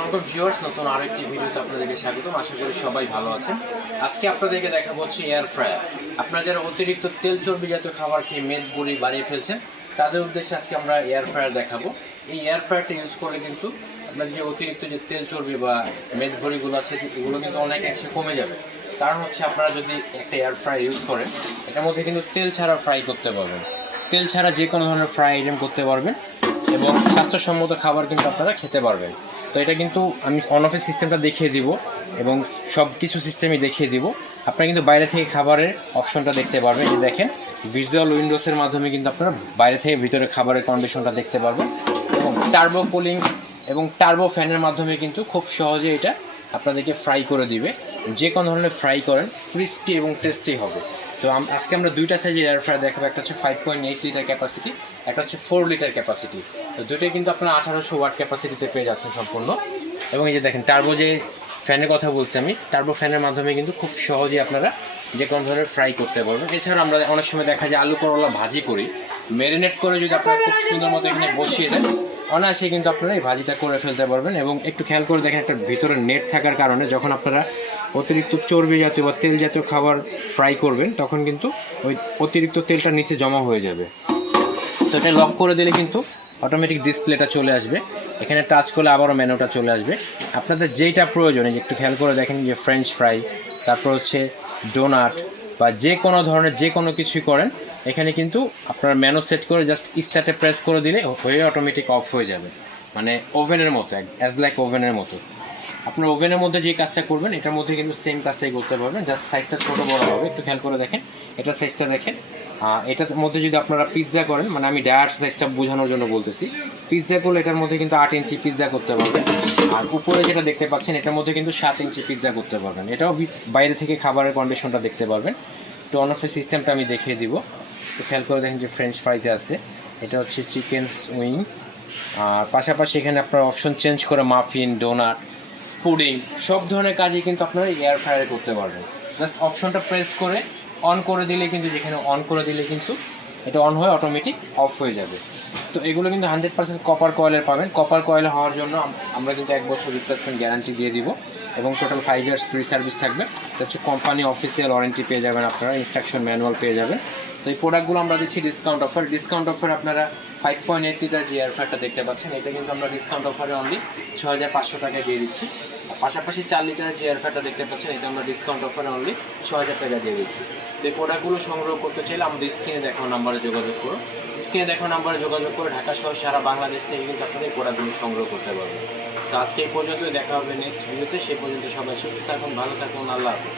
আসসালামু আলাইকুম ভিউয়ার্স, নতুন আরেকটি ভিডিওতে আপনাদেরকে স্বাগতম। আশা করি সবাই ভালো আছেন। আজকে আপনাদেরকে দেখাবো হচ্ছে এয়ার ফ্রায়ার। আপনারা যারা অতিরিক্ত তেল চর্বি জাতীয় খাবার খেয়ে মেদ বুড়ি বাড়িয়ে ফেলছেন, তাদের উদ্দেশ্যে আজকে আমরা এয়ার ফ্রায়ার দেখাবো। এই এয়ার ফ্রায়ারটা ইউজ করলে কিন্তু আপনার যে অতিরিক্ত যে তেল চর্বি বা মেদ ভুঁড়িগুলো আছে এগুলো কিন্তু অনেকাংশে কমে যাবে। কারণ হচ্ছে আপনারা যদি একটা এয়ার ফ্রায়ার ইউজ করেন, এটার মধ্যে কিন্তু তেল ছাড়া ফ্রাই করতে পারবেন, তেল ছাড়া যে কোনো ধরনের ফ্রাই আইটেম করতে পারবেন এবং স্বাস্থ্যসম্মত খাবার কিন্তু আপনারা খেতে পারবেন। তো এটা কিন্তু আমি অন অফের সিস্টেমটা দেখিয়ে দিব এবং সব কিছু সিস্টেমই দেখিয়ে দিব। আপনারা কিন্তু বাইরে থেকে খাবারের অপশনটা দেখতে পারবেন। যে দেখেন, ভিজুয়াল উইন্ডোজের মাধ্যমে কিন্তু আপনারা বাইরে থেকে ভিতরে খাবারের কন্ডিশনটা দেখতে পারবেন এবং টার্বো কুলিং এবং টার্বো ফ্যানের মাধ্যমে কিন্তু খুব সহজে এটা আপনাদেরকে ফ্রাই করে দিবে। যে কোনো ধরনের ফ্রাই করেন ক্রিস্পি এবং টেস্টি হবে। তো আজকে আমরা দুইটা সাইজের এয়ার ফ্রায়ার দেখাবো। একটা হচ্ছে 5.8 লিটার ক্যাপাসিটি, একটা হচ্ছে 4 লিটার ক্যাপাসিটি। তো দুটোই কিন্তু আপনারা 1800 ওয়াট ক্যাপাসিটিতে পেয়ে যাচ্ছেন সম্পূর্ণ। এবং এই যে দেখেন, টার্বো যে ফ্যানের কথা বলছি আমি, টার্বো ফ্যানের মাধ্যমে কিন্তু খুব সহজেই আপনারা যে কোনো ধরনের ফ্রাই করতে পারবেন। এছাড়া আমরা অনেক সময় দেখা যায় আলু করলা ভাজি করি, ম্যারিনেট করে যদি আপনারা খুব সুন্দর মতো এখানে বসিয়ে দেন, অনায়াসে কিন্তু আপনারা এই ভাজিটা করে ফেলতে পারবেন। এবং একটু খেয়াল করে দেখেন, একটা ভিতরে নেট থাকার কারণে যখন আপনারা অতিরিক্ত চর্বি জাতীয় বা তেল জাতীয় খাবার ফ্রাই করবেন, তখন কিন্তু ওই অতিরিক্ত তেলটা নিচে জমা হয়ে যাবে। তো এটা লক করে দিলে কিন্তু অটোমেটিক ডিসপ্লেটা চলে আসবে। এখানে টাচ করলে আবারও মেনুটা চলে আসবে। আপনাদের যেইটা প্রয়োজন, যে একটু খেয়াল করে দেখেন, যে ফ্রেঞ্চ ফ্রাই, তারপর হচ্ছে ডোনাট বা যে কোনো ধরনের যে কোনো কিছুই করেন, এখানে কিন্তু আপনার মেনু সেট করে জাস্ট স্টার্টে প্রেস করে দিলে হয়ে অটোমেটিক অফ হয়ে যাবে। মানে ওভেনের মতো, অ্যাজ লাইক ওভেনের মতো। আপনার ওভেনের মধ্যে যে কাজটা করবেন, এটার মধ্যে কিন্তু সেম কাজটাই করতে পারবেন, জাস্ট সাইজটা ছোটো বড়ো হবে। একটু খেয়াল করে দেখেন, এটার সাইজটা দেখেন। এটার মধ্যে যদি আপনারা পিৎজা করেন, মানে আমি ডায়ার সাইজটা বোঝানোর জন্য বলতেছি, পিৎজা করলে এটার মধ্যে কিন্তু 8 ইঞ্চি পিৎজা করতে পারবেন। আর উপরে যেটা দেখতে পাচ্ছেন, এটার মধ্যে কিন্তু 7 ইঞ্চি পিৎজা করতে পারবেন। এটাও বাইরে থেকে খাবারের কন্ডিশনটা দেখতে পারবেন। তো অন অফের সিস্টেমটা আমি দেখিয়ে দিব। তো খেয়াল করে দেখেন যে ফ্রেঞ্চ ফ্রাইতে আছে, এটা হচ্ছে চিকেন উইং। আর পাশাপাশি এখানে আপনার অপশন চেঞ্জ করে মাফিন, ডোনাট, পুডিং সব ধরনের কাজই কিন্তু আপনারা এয়ার ফ্রায়ারে করতে পারবেন। জাস্ট অপশনটা প্রেস করে অন করে দিলে কিন্তু, যেখানে অন করে দিলে কিন্তু এটা অন হয়ে অটোমেটিক অফ হয়ে যাবে। তো এগুলো কিন্তু 100% কপার কয়েলের পাবেন। কপার কয়েল হওয়ার জন্য আমরা কিন্তু 1 বছর রিপ্লেসমেন্ট গ্যারান্টি দিয়ে দিব এবং টোটাল 5 ইয়ার্স ফ্রি সার্ভিস থাকবে। এটা হচ্ছে কোম্পানি অফিসিয়াল ওয়ারেন্টি পেয়ে যাবেন, আপনারা ইনস্ট্রাকশন ম্যানুয়াল পেয়ে যাবেন। তো এই প্রোডাক্টগুলো আমরা দিচ্ছি ডিসকাউন্ট অফার আপনারা 5.8 লিটার যে এয়ার ফ্রায়ারটা দেখতে পাচ্ছেন, এটা কিন্তু আমরা ডিসকাউন্ট অফারে অনলি 6500 টাকায় দিয়ে দিচ্ছি। পাশাপাশি 4 লিটারের যে এয়ার ফ্রায়ারটা দেখতে পাচ্ছেন, এটা আমরা ডিসকাউন্ট অফারে অনলি 6000 টাকা দিয়ে দিচ্ছি। তো এই প্রোডাক্টগুলো সংগ্রহ করতে চাইলে আমাদের স্ক্রিনে দেখানো নাম্বারে যোগাযোগ করুন। স্ক্রিনে দেখানো নাম্বারে যোগাযোগ করে ঢাকা সহ সারা বাংলাদেশ থেকে কিন্তু আপনারা এই প্রোডাক্টগুলো সংগ্রহ করতে পারবেন। তো আজকে এই পর্যন্তই, দেখা হবে নেক্সট ভিডিওতে। সেই পর্যন্ত সবাই সুস্থ থাকুন, ভালো থাকুন, আল্লাহ হাফেজ।